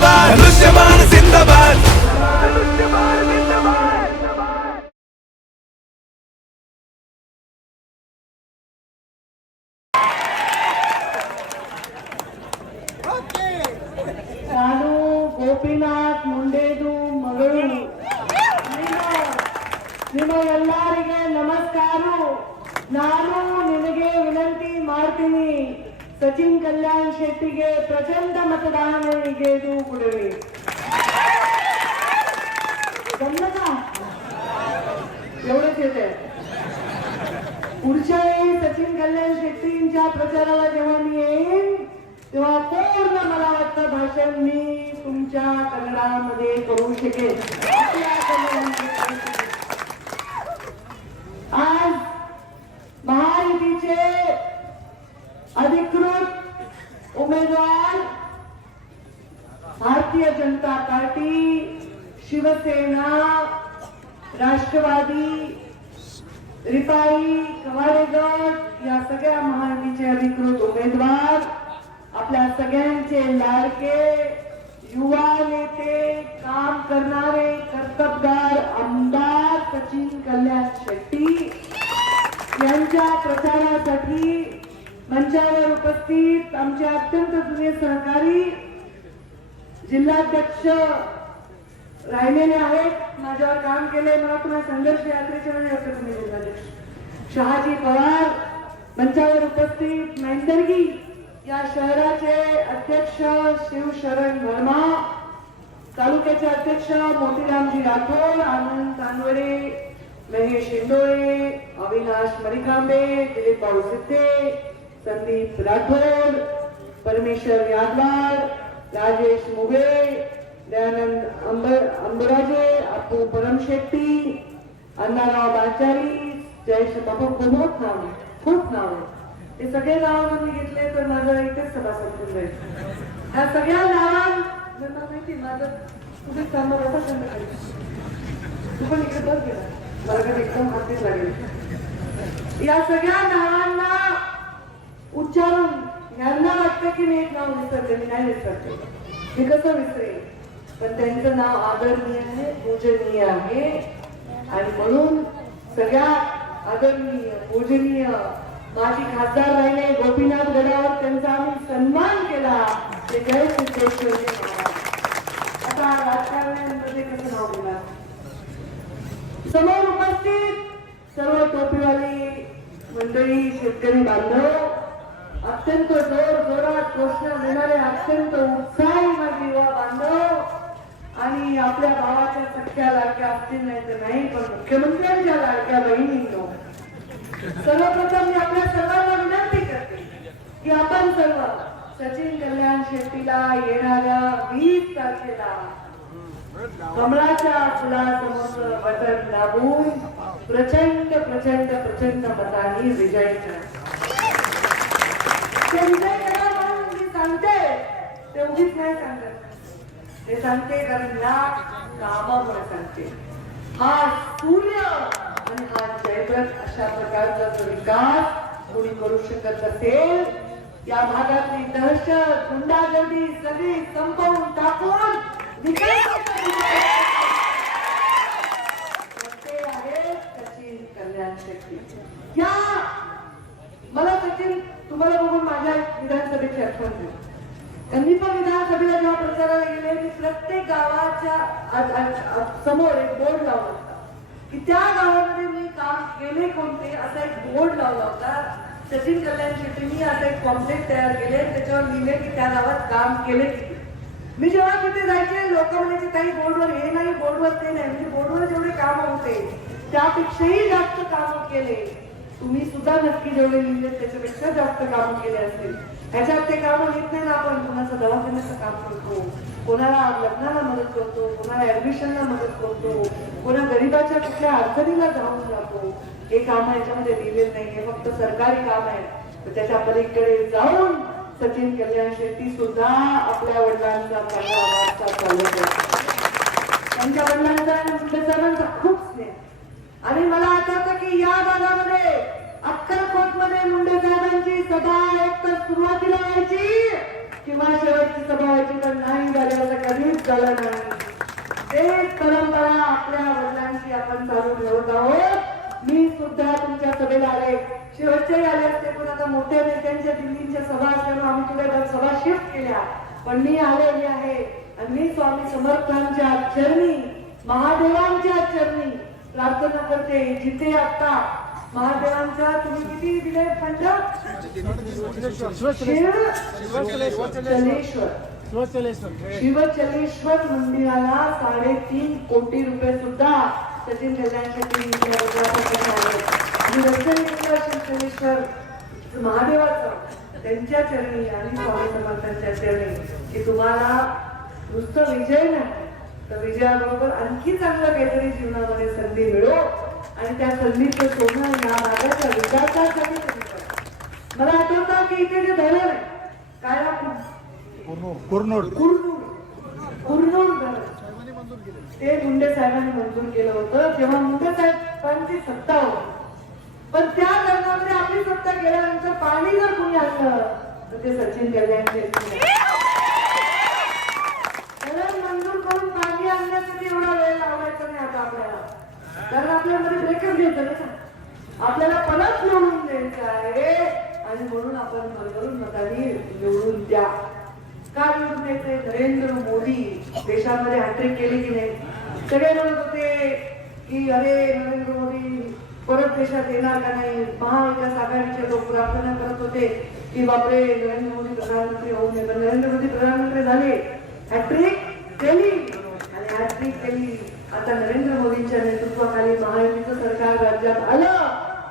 जिंदाबाद, धनुष्यबाण जिंदाबाद। ನಾನು ಗೋಪಿನಾಥ್ ಮುಂಡೇದು ಮಗಳು ನಿಮ್ಮ ಎಲ್ಲರಿಗೆ ನಮಸ್ಕಾರ. ನಾನು ನಿಮಗೆ ವಿನಂತಿ ಮಾಡ್ತೀನಿ, सचिन कल्याण शेट्टीगे प्रचंड मतदान ಗೆದ್ದು ಕೊಡುವೆ. जमलं का? एवढंच येते. पुढच्या वेळी सचिन कल्याण शेट्टींच्या प्रचाराला जेव्हा मी येईन तेव्हा पूर्ण मला वाटतं भाषण मी तुमच्या कन्नडामध्ये करू शकेन. आज महायुतीचे अधिकृत उमेदवार भारतीय जनता पार्टी, शिवसेना, राष्ट्रवादी, रिपाई, कवाडे गट या सगळ्या महायुतीचे अधिकृत उमेदवार, आपल्या सगळ्यांचे लाडके युवा नेते, काम करणारे कर्तबगार आमदार सचिन कल्याण शेट्टी यांच्या प्रचारासाठी मंचावर उपस्थित आमचे अत्यंत जुने सहकारी जिल्हाध्यक्ष राहिलेले आहेत, माझ्यावर काम केले, मला तुम्हाला संघर्ष यात्रेचे होते तुम्ही जिल्हाध्यक्ष शहाजी पवार, मंचावर उपस्थित मैंदर्गी या शहराचे अध्यक्ष शिवशरण वर्मा, तालुक्याचे अध्यक्ष मोतीरामजी राठोड, आनंद तानवडे, महेश इंडोळे, अविनाश मरिकांबे, दिलीप भाऊ सिद्धे, संदीप राठोड, परमेश्वर यादवार, राजेश मुगे, दयानंद अंबराजे, अपू परमशेट्टी, अण्णाराव बाचारी, जयेश बाबू, खूप नाव हे सगळे नाव मी घेतले तर माझं इथेच सभा संपून जाईल. ह्या सगळ्या नावांना माहिती माझं तुम्ही कामावर असा संध्याकाळी तू पण इकडे बस गेला मला एकदम हातीच लागेल. या सगळ्या नावांना उच्चारून यांना वाटतं की मी एक नाव विसरते, मी नाही विसरते, मी कसं विसरेन, पण त्यांचं नाव आदरणीय आहे, पूजनीय आहे आणि म्हणून सगळ्या आदरणीय पूजनीय माजी खासदार राहिले गोपीनाथ गडावर त्यांचा आम्ही सन्मान केला. ते जय सिद्धेश्वर. आता राजकारण्यांमध्ये कसं नाव घेणार? समोर उपस्थित सर्व टोपीवाली मंडळी, शेतकरी बांधव, अत्यंत जोरात घोषणा देणारे अत्यंत उत्साही माझे युवा बांधव आणि आपल्या भावाच्या सख्या लाडक्या असतील नाही तर नाही पण मुख्यमंत्र्यांच्या लाडक्या बहिणींनो, सर्वप्रथम मी आपल्या सर्वांना विनंती करते की आपण सर्व सचिन कल्याण शेट्टीला येणाऱ्या 20 तारखेला कमळाच्या फुलासमोर बटन दाबून प्रचंड प्रचंड प्रचंड मतांनी विजयी करा. ते विजय करा म्हणून मी सांगते, ते उगीच नाही सांगत, ते सांगते कारण या कामामुळे सांगते. हा सूर्य आणि हा जयप्रत अशा प्रकारचा जो विकास कोणी करू शकत असेल, या भागातली दहशत, गुंडागर्दी सगळी संपवून टाकून विकास सचिन कल्याण शेट्टी. या मला सचिन तुम्हाला बघून माझ्या विधानसभेची आठवण झाली. त्यांनी पण विधानसभेला जेव्हा प्रचाराला गेले की प्रत्येक गावाच्या समोर एक बोर्ड लावला होता की त्या गावामध्ये मी काम केले कोणते असा एक बोर्ड लावला होता. सचिन कल्याण शेट्टींनी असं एक कॉम्प्लेक्स तयार केले, त्याच्यावर लिहिले की त्या गावात काम केले किती. मी जेव्हा तिथे जायचे लोक म्हणायचे काही बोर्डवर हे नाही, बोर्डवर ते नाही, म्हणजे बोर्डवर जेवढे काम होते त्यापेक्षाही जास्त काम केले. तुम्ही सुद्धा नक्की जेवढे लिहिले त्याच्यापेक्षा जास्त काम केले असतील. ह्याच्यात ते काम येत नाही ना, आपण कोणाचं दवाखान्याचं काम करतो, कोणाला लग्नाला मदत करतो, कोणाला ऍडमिशनला मदत करतो, कोणा गरीबाच्या कुठल्या अडचणीला जाऊन जातो. हे काम याच्यामध्ये लिहिलेलं नाही, हे फक्त सरकारी काम आहे. तर त्याच्या पलीकडे जाऊन सचिन कल्याण शेट्टी सुद्धा आपल्या वडिलांचा चांगला वारसा चालवत आहे. त्यांच्या वडिलांचा आणि मुंडेसरांचा खूप स्नेह. आणि मला आठवतं की या भागामध्ये अक्कलकोट मध्ये मुंडे साहेबांची सभा एक तर सुरुवातीला व्हायची किंवा शेवटची सभा व्हायची, पण नाही झाली असं कधी झालं नाही. तेच परंपरा आपल्या वडिलांची आपण चालू ठेवत आहोत. मी सुद्धा तुमच्या सभेला आले, शेवटचे आले असते, पण आता मोठ्या नेत्यांच्या दिल्लीच्या सभा असल्यामुळे आम्ही तुला सभा शिफ्ट केल्या. पण मी आलेली आहे आणि मी स्वामी समर्थांच्या चरणी, महादेवांच्या चरणी प्रार्थना करते. जिथे आता महादेवांचा तुम्ही किती दिले फंड? शिवचलेश्वर मंदिराला 3.5 कोटी रुपये सुद्धा सचिन कल्याणसाठी शिवचलेश्वर महादेवाचं त्यांच्या चरणी आणि स्वामी समर्थांच्या चरणी की तुम्हाला नुसतं विजय नाही तर विजयाबरोबर आणखी चांगलं काहीतरी जीवनामध्ये संधी मिळो आणि त्या संधीचं सोनं या भागाच्या विकासासाठी तुम्ही करा. मला आठवतं की इथे जे धरण आहे काय कुरनूर धरण ते मुंडे साहेबांनी मंजूर केलं होतं जेव्हा मुंडे साहेबांची सत्ता होती. पण त्या धरणामध्ये आपली सत्ता गेल्यानंतर पाणी जर कोणी आणलं तर ते सचिन कल्याणचे धरण मंजूर करून पाणी आणण्यासाठी एवढा वेळ लावायचा नाही आता आपल्याला, कारण आपल्यामध्ये ब्रेकअप घ्यायचं ना, आपल्याला परत निवडून द्यायचं आहे आणि म्हणून आपण भरभरून मतांनी निवडून द्या. का निवडून द्यायचंय? नरेंद्र मोदी देशामध्ये हॅट्रिक केली की नाही? सगळे म्हणत होते की अरे नरेंद्र मोदी परत देशात येणार का नाही. महाविकास आघाडीचे लोक प्रार्थना करत होते की बापरे नरेंद्र मोदी प्रधानमंत्री होऊ नये. पण नरेंद्र मोदी प्रधानमंत्री झाले, हॅट्रिक केली आणि हॅट्रिक केली. आता नरेंद्र मोदींच्या नेतृत्वाखाली महायुतीचं सरकार राज्यात आलं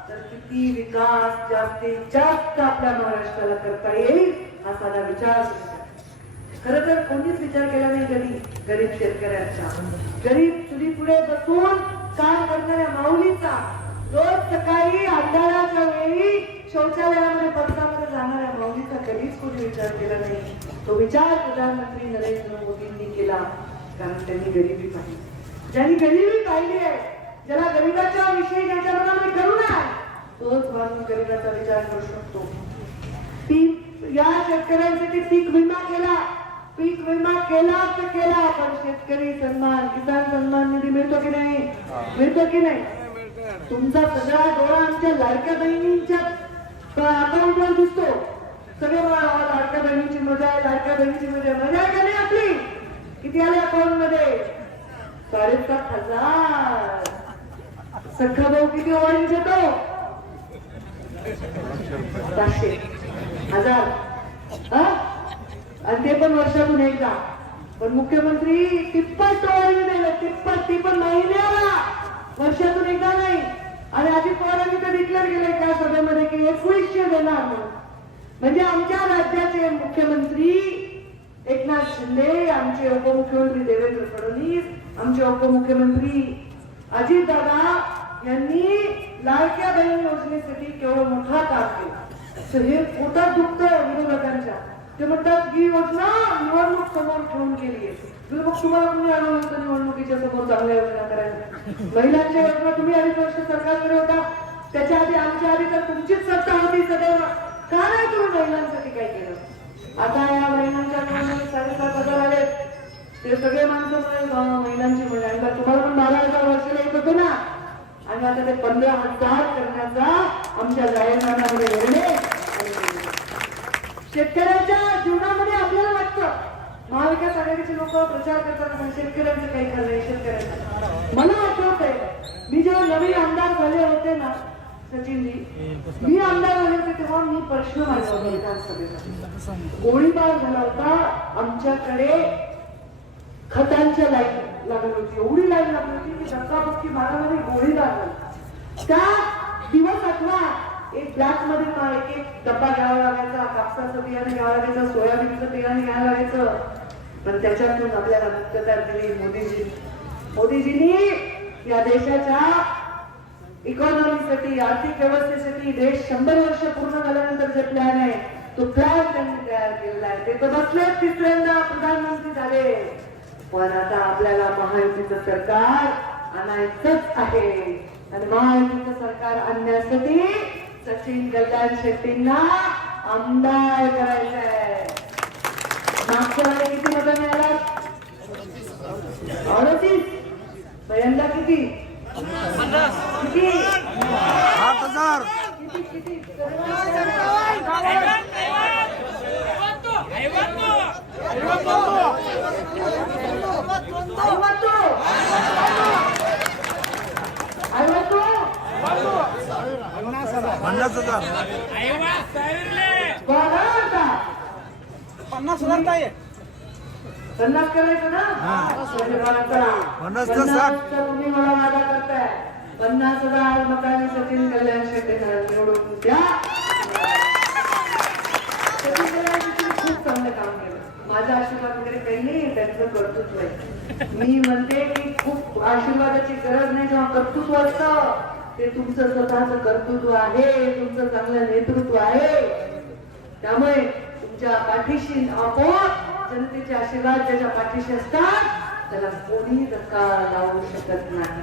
तर किती विकास जास्तीत जास्त आपल्या महाराष्ट्राला करता येईल हा साधा विचार. खरं तर कोणीच विचार केला नाही कधी गरीब शेतकऱ्यांचा, गरीब चुली पुढे बसून काम करणाऱ्या माऊलीचा, रोज सकाळी अंधाराच्या वेळी शौचालयामध्ये बसण्यामध्ये जाणाऱ्या माऊलीचा कधीच कोणी विचार केला नाही. तो विचार प्रधानमंत्री नरेंद्र मोदींनी केला कारण त्यांनी गरिबी पाहिली. ज्यांनी गरिबी पाहिली आहे, ज्याला गरिबाच्या विषयी ज्याच्या मनामध्ये करुणा आहे, तोच माणूस गरिबाचा विचार करू शकतो. या शेतकऱ्यांसाठी पीक विमा केला, पीक विमा केला तर केला, पण शेतकरी सन्मान, किसान सन्मान निधी मिळतो की नाही? मिळतो की नाही? तुमचा सगळा डोळा आमच्या लाडक्या बहिणींच्या अकाउंटवर दिसतो. सगळे लाडक्या बहिणीची मजा आहे, लाडक्या बहिणीची मजा आहे का नाही आपली? किती आले अकाउंट मध्ये? 7,500. सख्खा भाऊ किती ऑरेंज येतो? 500, 1000. आणि ते पण वर्षातून एकदा. पण मुख्यमंत्री तिप्पट ऑरेंज दिलं, तिप्पट, ती पण महिन्याला, वर्षातून एकदा नाही. आणि अजित पवारांनी तर डिक्लेअर केलंय त्या सभेमध्ये की 2100 देणार म्हणून. म्हणजे आमच्या राज्याचे मुख्यमंत्री एकनाथ शिंदे, आमचे उपमुख्यमंत्री देवेंद्र फडणवीस, आमचे उपमुख्यमंत्री अजितदादा यांनी लाडक्या बहीण योजनेसाठी केवळ मोठा काम केला. तर हे पोटात दुखतं विरोधकांच्या. ते म्हणतात की योजना निवडणूक समोर ठेवून केली आहे. मग तुम्हाला कोणी आणलं नसतं निवडणुकीच्या समोर चांगल्या योजना करायला? महिलांच्या योजना तुम्ही 2.5 वर्ष सरकारकडे होता, त्याच्या आधी आमच्या आधी तर तुमचीच सत्ता होती सदैव. का नाही तुम्ही महिलांसाठी काय केलं? आता या महिलांच्या 7,500 आले, ते सगळे माणसं महिलांची म्हणजे तुम्हाला पण 12,000 वर्षाला येत होतं ना, आणि आता ते 15,000 करण्याचा आमच्या जाहीरनाम्यामध्ये निर्णय. शेतकऱ्यांच्या जीवनामध्ये आपल्याला वाटतं महाविकास आघाडीचे लोक प्रचार करतात पण शेतकऱ्यांचं काही खरं नाही. शेतकऱ्यांचं मला आठवतंय मी जेव्हा नवीन आमदार झाले होते ना सचिनजी, मी आमदार झाले होते तेव्हा मी प्रश्न मांडला होता विधानसभेत. गोळीबार झाला होता आमच्याकडे, खतांच्या लाईन लागली होती, एवढी लाईन लागली होती की धक्काबुक्की भागामध्ये गोळीबार झाला. त्या दिवस आठवा, एक ब्लॅक मध्ये एक डब्बा घ्यावा लागायचा, कापसाचं बियाणं घ्यावं लागायचं, सोयाबीनचं बियाणं घ्यावं लागायचं. पण त्याच्यातून आपल्याला मुक्तता दिली मोदीजींनी. या देशाच्या इकॉनॉमीसाठी, आर्थिक व्यवस्थेसाठी देश 100 वर्ष पूर्ण झाल्यानंतर जे प्लॅन आहे तो प्लॅन त्यांनी तयार केलेला आहे. ते तर बसले तिसऱ्यांदा प्रधानमंत्री झाले. पण आता आपल्याला महायुतीचं सरकार आणायचंच आहे आणि महायुतीचं सरकार आणण्यासाठी सचिन कल्याण शेट्टींना आमदार करायचंय. मागच्या वेळी किती मतं मिळाला? पन्नास करायचं ना? तुम्ही मला वादा करताय 50,000 मतांनी सचिन कल्याण शेट्टीला निवडून द्या. सचिन कल्याण शेट्टी खूप चांगलं काम केलं. माझा आशीर्वाद वगैरे काही नाही, त्यांचं कर्तृत्व आहे. मी म्हणते की खूप आशीर्वादाची गरज नाही. जेव्हा कर्तृत्व असतं ते तुमचं स्वतःच कर्तृत्व आहे, तुमचं चांगलं नेतृत्व आहे. त्यामुळे तुमच्या पाठीशी आपोआप जनतेचे आशीर्वाद ज्याच्या पाठीशी असतात त्याला कोणी धक्का लावू शकत नाही.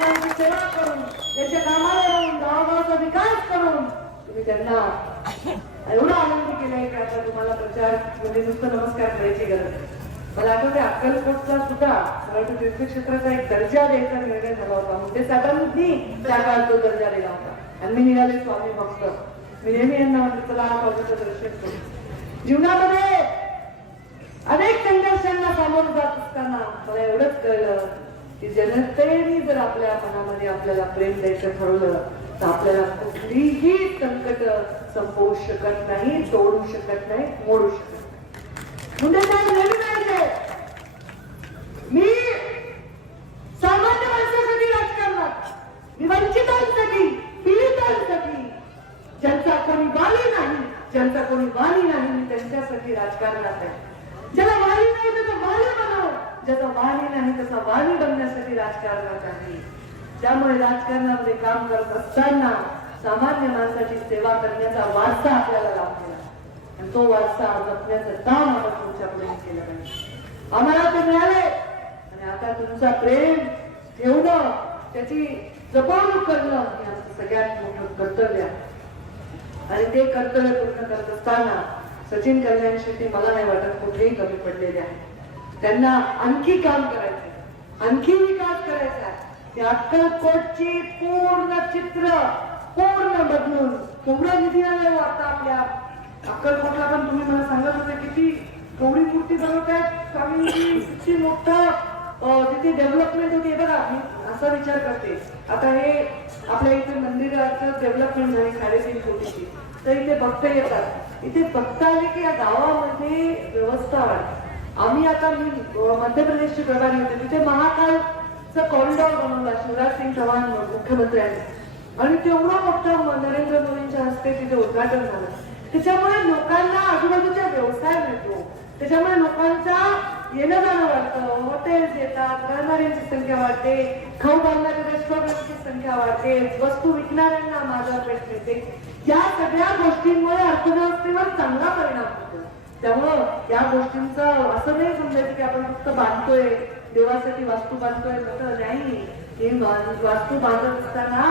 त्यांची सेवा करून त्यांच्या कामाला येऊन गावागावचा विकास करून तुम्ही त्यांना एवढा आनंद केलाय की आता तुम्हाला प्रचार म्हणजे नुसतं नमस्कार करायची गरज नाही. मला आठवते अक्कलकोटचा सुद्धा मराठी तीर्थक्षेत्राचा एक दर्जा द्यायचा निर्णय झाला होता. म्हणजे साहेबांनी त्या काळात तो दर्जा दिला होता आणि मी निघाले स्वामी भक्त. मी नेहमी यांना म्हटलं चला स्वामीचं दर्शन करू. जीवनामध्ये अनेक संघर्षांना सामोरं जात असताना मला एवढंच कळलं की जनतेने जर आपल्या मनामध्ये आपल्याला प्रेम द्यायचं ठरवलं तर आपल्याला कुठलीही संकट संपवू शकत नाही, तोडू शकत नाही, मोडू शकत नाही. म्हणजे नेहमी पाहिजे मी सामान्य माणसासाठी राजकारणात, मी वंचितांसाठी, पीडितांसाठी, ज्यांचा कोणी वाली नाही, ज्यांचा कोणी वाली नाही, मी त्यांच्यासाठी राजकारणात आहे. ज्याला वाली नाही त्याचा वाली बनव, ज्याचा वाली नाही त्याचा वाली बनण्यासाठी राजकारणात आहे. त्यामुळे राजकारणामध्ये काम करत असताना सामान्य माणसाची सेवा करण्याचा वारसा आपल्याला लाभलेला आणि तो वारसा जपण्याचं काम आपण तुमच्या पुढे केलं पाहिजे. आम्हाला ते मिळाले आणि आता तुमचा प्रेम ठेवणं, त्याची जपवणूक करणं हे आमचं सगळ्यात मोठं कर्तव्य आहे. आणि ते कर्तव्य पूर्ण करत असताना सचिन कल्याण शेट्टी मला नाही वाटत कुठेही कमी पडलेले आहे. त्यांना आणखी काम करायचंय, आणखी विकास करायचा आहे. अक्कलकोटची पूर्ण चित्र पूर्ण बदलून केवढा निधी आलाय आता आपल्या अक्कलकोटला. पण तुम्ही मला सांगत होते किती केवढी मूर्ती बनवतायत स्वामींची, किती मोठं तिथे डेव्हलपमेंट होती. बघा मी असा विचार करते आता हे आपल्या इथे मंदिराचं डेव्हलपमेंट झाली 3.5 कोटीची, तर इथे भक्त येतात. इथे भक्त आले की या गावामध्ये व्यवस्था वाढते. आम्ही आता मी मध्य प्रदेशचे प्रभारी होते, तिथे महाकालचा कॉरिडॉर बनवला शिवराज सिंग चौहान मुख्यमंत्र्यांनी आणि तेवढं मोठं नरेंद्र मोदींच्या हस्ते तिथे उद्घाटन झालं. त्याच्यामुळे लोकांना आजूबाजूचा व्यवसाय मिळतो, त्याच्यामुळे लोकांचा येणं जाणं वाढतं, हॉटेल्स येतात, राहणाऱ्यांची संख्या वाढते, खाऊ बांधणाऱ्या रेस्टॉरंटची संख्या वाढते, वस्तू विकणाऱ्यांना बाजारपेठ मिळते. या सगळ्या गोष्टींमुळे अर्थव्यवस्थेवर चांगला परिणाम होतो. त्यामुळं या गोष्टींचं असं नाही समजायचं की आपण फक्त बांधतोय देवासाठी वास्तू बांधतोय, तसं नाही. हे वास्तू बांधत असताना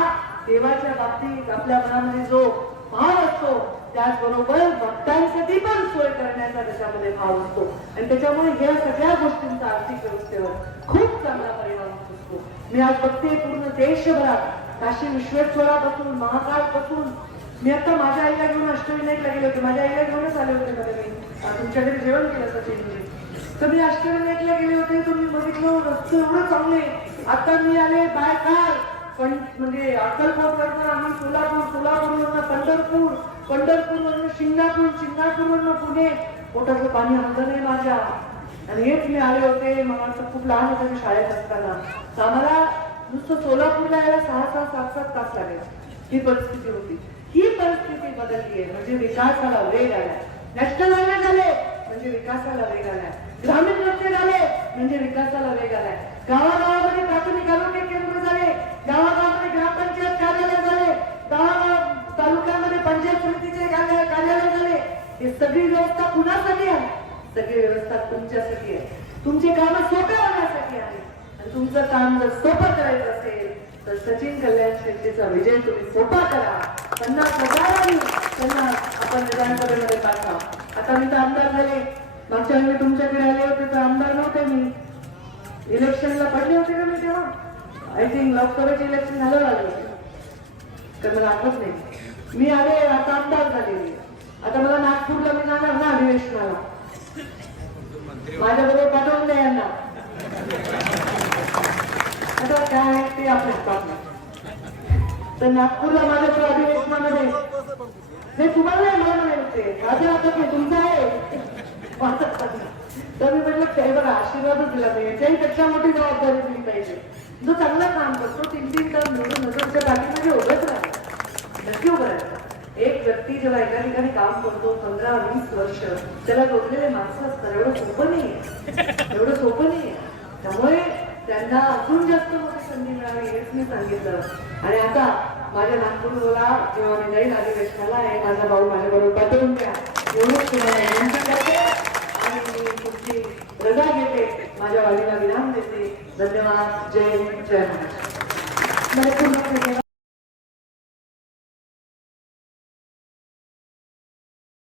देवाच्या बाबतीत आपल्या मनामध्ये जो भाव असतो त्याचबरोबर भक्तांसाठी पण सोय करण्याचा त्याच्यामध्ये भाव असतो आणि त्याच्यामुळे या सगळ्या गोष्टींचा आर्थिक व्यवस्थेवर खूप चांगला परिणाम असतो. मी आज बघते पूर्ण देशभरात काशी विश्वेश्वरापासून महाकालपासून मी आता माझ्या आईला घेऊन अष्टविनायकला गेले होते. माझ्या आईला घेऊनच आले होते मध्ये मी तुमच्याकडे जेवण केलं सचिनजी. तर मी अष्टविनायकला गेले होते तर मी बघितलं रस्ते एवढं चांगले. आता मी आले बाय कार पण म्हणजे अक्कलकोटवरनं आम्ही सोलापूर, सोलापूरवरनं पंढरपूर, पंढरपूरवरनं शिंगणापूर, शिंगणापूरवरनं पुणे. पोटाचं पाणी आणलं नाही माझ्या. आणि हेच मी आले होते, मला खूप लहान होते मी शाळेत असताना. तर आम्हाला नुसतं सोलापूरला यायला 6-6, 7-7 तास लागेल. ही परिस्थिती होती. ही परिस्थिती बदलली आहे म्हणजे विकासाला वेग आलाय. नॅशनल हायवे झाले म्हणजे विकासाला वेग आलाय. ग्रामीण रस्ते झाले म्हणजे विकासाला वेग आलाय. गावागावामध्ये प्राथमिक आरोग्य केंद्र झाले, गावागावामध्ये ग्रामपंचायत कार्यालय झाले, गावागाव तालुक्यामध्ये पंचायत समितीचे कार्यालय झाले. ही सगळी व्यवस्था कुणासाठी आहे? सगळी व्यवस्था तुमच्यासाठी आहे. तुमचे काम सोपे होण्यासाठी आहे. आणि तुमचं काम जर सोपं करायचं असेल तर सचिन कल्याण शेट्टीचा विजय तुम्ही सोपा करा. 50,000 त्यांना आपण विधानसभेमध्ये पाठवा. आता मी तर आमदार झाले, मागच्या वेळी तुमच्याकडे आले होते तर आमदार नव्हते मी. इलेक्शनला पडले होते का मी तेव्हा? आय थिंक लोकसभेचे इलेक्शन झालं होते तर मला आठवत नाही. मी आले आता आमदार झाले. आता मला नागपूरला मी जाणार ना अधिवेशनाला. माझ्याबरोबर पाठवून द्या यांना. आता काय ते आपल्या हातात नाही. तर नागपूरला माझ्या अधिवेशनामध्ये नाही, तुम्हाला नाही, मला म्हणायचे माझ्या हातात नाही, तुमचं आहे. तर मी म्हटलं ते बघा आशीर्वादच दिला पाहिजे, याच्याही पेक्षा मोठी जबाबदारी दिली पाहिजे. जो चांगलं काम करतो 3-3 तास निवडून नजरच्या पाठीमध्ये उभंच राहतो, नक्की उभं राहतो. एक व्यक्ती जेव्हा एका ठिकाणी काम करतो 15-20 वर्ष, त्याला जोडलेले माणसं असतात. एवढं सोपं नाही, एवढं सोपं नाही. त्यामुळे त्यांना अजून जास्त मोठी संधी मिळावी हेच मी सांगितलं. आणि आता माझ्या नागपूरला जेव्हा मी जाईल अधिवेशनाला आहे, माझा भाऊ माझ्याबरोबर पाठवून द्या एवढंच तुम्हाला विनंती करते. आणि मी तुमची रजा घेते, माझ्या वाडीला विराम देते. धन्यवाद. जय हिंद, जय महाराष्ट्र.